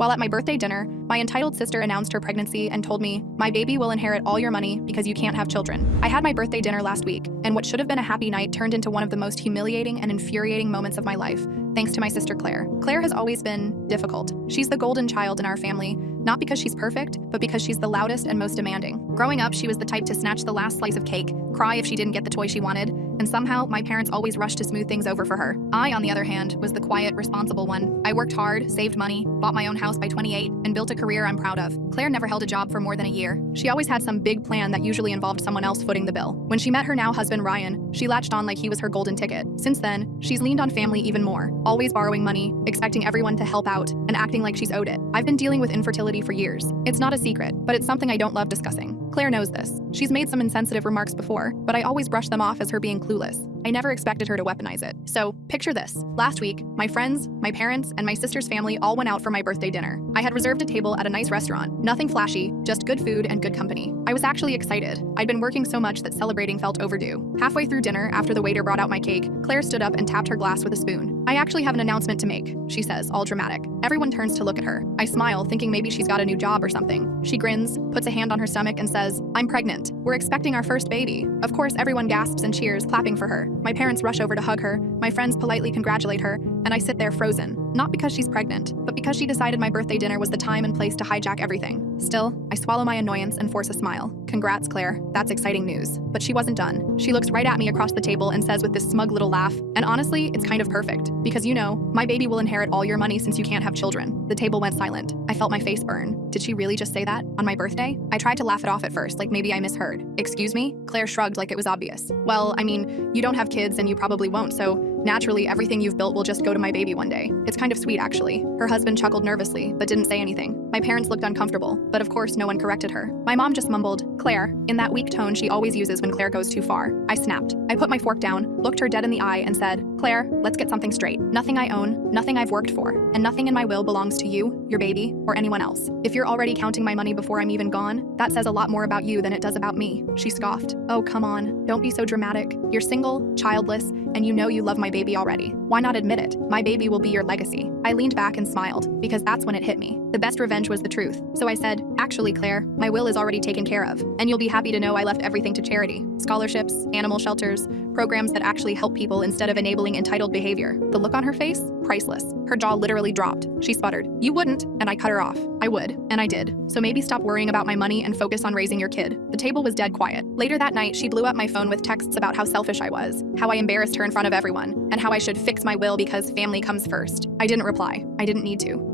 While at my birthday dinner, my entitled sister announced her pregnancy and told me, "My baby will inherit all your money because you can't have children." I had my birthday dinner last week, and what should have been a happy night turned into one of the most humiliating and infuriating moments of my life, thanks to my sister Claire. Claire has always been difficult. She's the golden child in our family, not because she's perfect, but because she's the loudest and most demanding. Growing up, she was the type to snatch the last slice of cake, cry if she didn't get the toy she wanted, and somehow my parents always rushed to smooth things over for her. I, on the other hand, was the quiet, responsible one. I worked hard, saved money, bought my own house by 28, and built a career I'm proud of. Claire never held a job for more than a year. She always had some big plan that usually involved someone else footing the bill. When she met her now husband Ryan, she latched on like he was her golden ticket. Since then, she's leaned on family even more, always borrowing money, expecting everyone to help out, and acting like she's owed it. I've been dealing with infertility for years. It's not a secret, but it's something I don't love discussing. Claire knows this. She's made some insensitive remarks before, but I always brush them off as her being clueless. I never expected her to weaponize it. So, picture this. Last week, my friends, my parents, and my sister's family all went out for my birthday dinner. I had reserved a table at a nice restaurant. Nothing flashy, just good food and good company. I was actually excited. I'd been working so much that celebrating felt overdue. Halfway through dinner, after the waiter brought out my cake, Claire stood up and tapped her glass with a spoon. "I actually have an announcement to make," she says, all dramatic. Everyone turns to look at her. I smile, thinking maybe she's got a new job or something. She grins, puts a hand on her stomach, and says, "I'm pregnant. We're expecting our first baby." Of course, everyone gasps and cheers, clapping for her. My parents rush over to hug her, my friends politely congratulate her, and I sit there frozen. Not because she's pregnant, but because she decided my birthday dinner was the time and place to hijack everything. Still, I swallow my annoyance and force a smile. "Congrats, Claire. That's exciting news." But she wasn't done. She looks right at me across the table and says with this smug little laugh, "And honestly, it's kind of perfect. Because my baby will inherit all your money since you can't have children." The table went silent. I felt my face burn. Did she really just say that? On my birthday? I tried to laugh it off at first, like maybe I misheard. "Excuse me?" Claire shrugged like it was obvious. "Well, I mean, you don't have kids and you probably won't, so naturally everything you've built will just go to my baby one day. It's kind of sweet, actually." Her husband chuckled nervously, but didn't say anything. My parents looked uncomfortable, but of course no one corrected her. My mom just mumbled, "Claire," in that weak tone she always uses when Claire goes too far. I snapped. I put my fork down, looked her dead in the eye, and said, "Claire, let's get something straight. Nothing I own, nothing I've worked for, and nothing in my will belongs to you, your baby, or anyone else. If you're already counting my money before I'm even gone, that says a lot more about you than it does about me." She scoffed. "Oh, come on. Don't be so dramatic. You're single, childless, and you know you love my baby already. Why not admit it? My baby will be your legacy." I leaned back and smiled, because that's when it hit me. The best revenge was the truth. So I said, "Actually, Claire, my will is already taken care of, and you'll be happy to know I left everything to charity. Scholarships, animal shelters, programs that actually help people instead of enabling entitled behavior." The look on her face? Priceless. Her jaw literally dropped. She sputtered, "You wouldn't," and I cut her off. "I would," and I did. "So maybe stop worrying about my money and focus on raising your kid." The table was dead quiet. Later that night, she blew up my phone with texts about how selfish I was, how I embarrassed her in front of everyone, and how I should fix my will because family comes first. I didn't reply. I didn't need to.